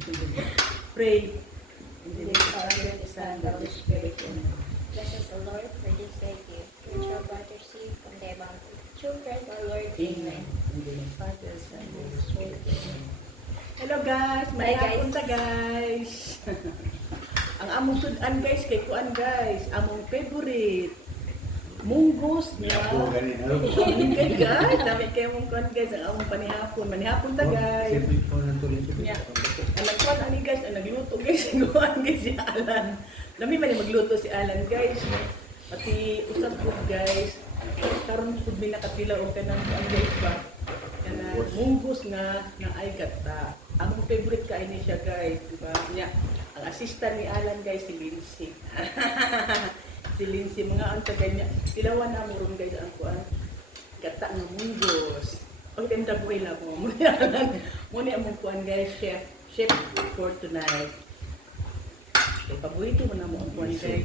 Pray. In the name of the Father, the Son, and the Holy Spirit. Bless us, O Lord, for this thy gift, which our brothers receive from thy bounty. Through Christ our Lord. Amen. In the name of the Father, the Son, and the Holy Spirit. Hello guys, may Hi, guys. hapon ta guys. Ang among sudan guys, kay kuan guys, among favorite. Munggos niya. Kay guys, dami kayo mong kuan guys, ang among panihapon. Manihapon ta guys. Yeah. Ang nagkuhan ani guys, ang nagluto guys, kuan guys si Alan. Lami man yung magluto si Alan guys. Pati usap ko guys. Karon pud mi nakapila og kanang kuan guys ba. Kana munggos nga na ay gata. Ang favorite ka ini siya guys, di ba? Nya, ang assistant ni Alan guys si Lindsay. Si Lindsay mga ang tagay niya. Tilawan na mo ron guys ang kuan. Gata nga munggos. Pag ganda buhay lang mo. Muna ang kuan guys, chef for tonight. Okay, paborito mo na mo ang kuan guys.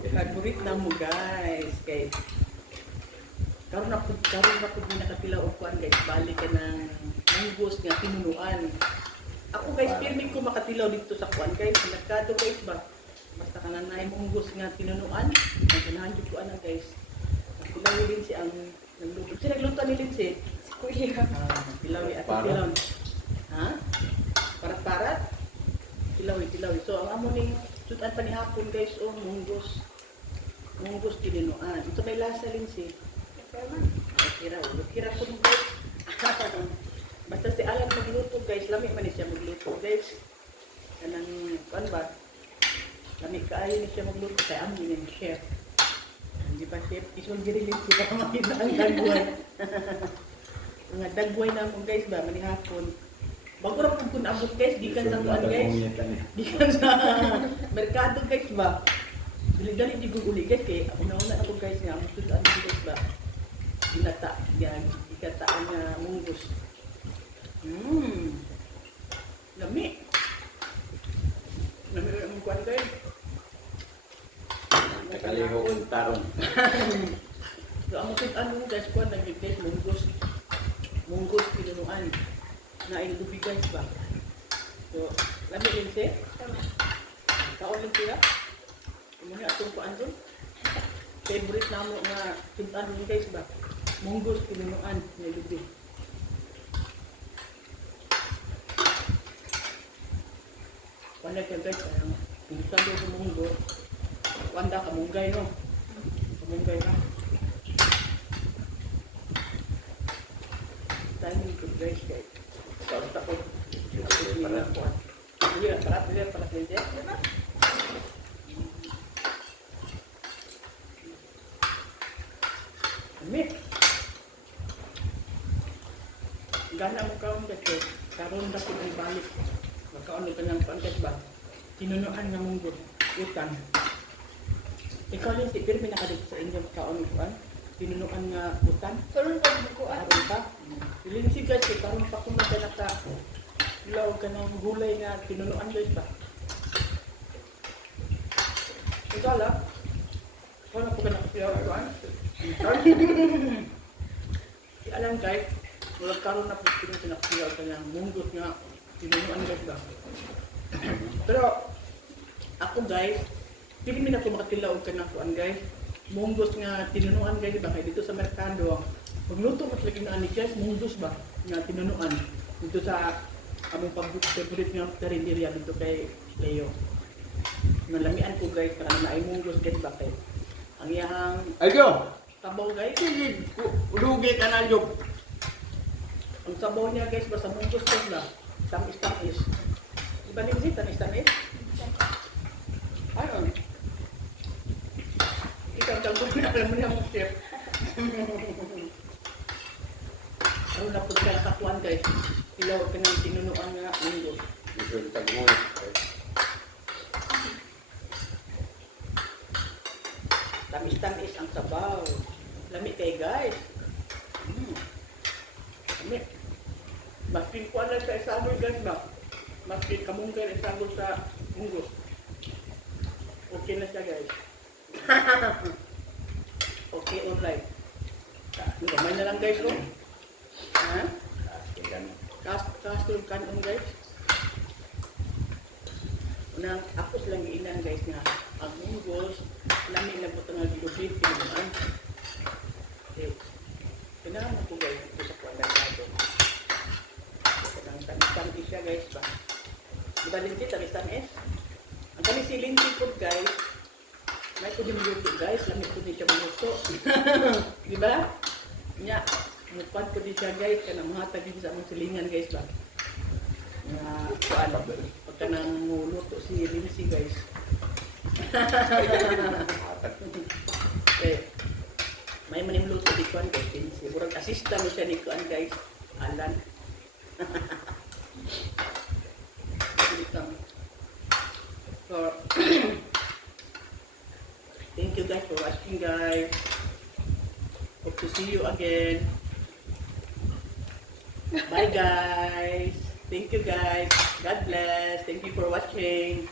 Favorite na mo guys. Kay karon na pud mi nakapila og kuan guys, balik ka ng munggos nga tinunuan. Ako guys, pirmi ko makatilaw dito sa kuan guys, sa merkado guys ba. Basta kana naay munggos nga tinunuan, ganahan jud ko ana guys. Tilaw din si ang nagluto. Si nagluto ni Lindsay. Si Kuya. Tilaw ni Ate Tilaw. Ha? Parat-parat? Tilaw. So ang amo ning sutan pa ni hapon guys, oh munggos. Munggos tinunuan. Ito may lasa Lindsay. Kira po guys. Basta si Alan magluto guys, lami man siya magluto guys. Kanang kuan ba? Lami kaayo ni siya magluto kay amo ni chef. Hindi pa chef, ison diri din siya para makita ang dagway. Mga dagway na mo guys ba manihapon. Bago ra pud kun abot guys, gikan sa kuan guys. Gikan sa merkado guys ba. Dili-dali di uli guys kay una-una ako guys nga amo tud ano guys ba. Ginata, yan, ikataan na munggos. Lami. Lami ang kuwan guys. Nakalihog tarong. So, ang mga ano guys, kuwan nag guys, munggos. Munggos, pinunuan. Nain lubi guys ba? So, lami din siya. Kaon lang siya. Kumuha atong kuwan doon. Favorite na mo nga tintaan mo guys ba? Munggos, pinunuan, na lubi. Wala ka guys, hindi sabi ko munggo. Wanda kamunggay no? Kamunggay na. Timing ko guys guys. Tapos ako. Para kaya. Amit. Gana mo kaon kasi karon na ko balik. Magkaon ka ng pantas ba? Tinunuan ng munggod. Utang. Ikaw din si Pirmi nakadito sa inyo kaon ko tinunuan nga utang. Karon pa buko Karon pa. Iling si guys karon pa kung naka ilaw ka ng gulay nga tinunuan guys ba? Ikaw lang. Kung ako ka nakapilaw kuan. Alam guys, wala karon na po pinakapilaw ka ng munggod nga tinunuan guys ba? Pero ako guys, hindi min ako makatilaw ka na kuan guys. Munggos nga tinunuan guys ba kay dito sa merkado. Magluto ko lagi na ani guys, munggos ba nga tinunuan dito sa among favorite nga karinderya dito kay Leo. Nalamian ko guys kana naay munggos guys ba kay ang iyang Ayo, sabaw guys. lugi ka na yun. Ang sabaw niya guys ba sa munggos guys ba? Tamis. Iba din si tamis. Ayun. Ikaw tagpo na alam mo niya mong chef. Ano na po ka nakakuan guys. Ilaw ka ng tinunuan nga munggos. Isang tagmo. Tamis ang sabaw. Lami kay guys. Lami. Maskin ko lang sa isagol guys ba? Maskin kamunggay na isagol sa munggos. Okay na siya guys. Okay, alright. Gamay na lang guys oh. Ha? sulod kanon guys. Unang ako lang inan guys nga ang munggos lami na butang nga gilubit kinuman. Eh, kailangan ko guys ito sa kwanagado. Ang tamis-tamis siya guys ba. Diba linti, tamis-tamis? Ang tamis si linti po guys. May ko din luto guys, lamit ko din siya maluto. Diba? Nya, mupan ko din siya guys, kana mahatag din sa among silingan guys ba. Nga, paano, pagka nang luto si Lindsay guys. Eh, may manim luto di kuan guys, Lindsay. Murag assistant mo siya ni kuan guys, Alan. So, thank you guys for watching guys. Hope to see you again. Bye guys. Thank you guys. God bless. Thank you for watching.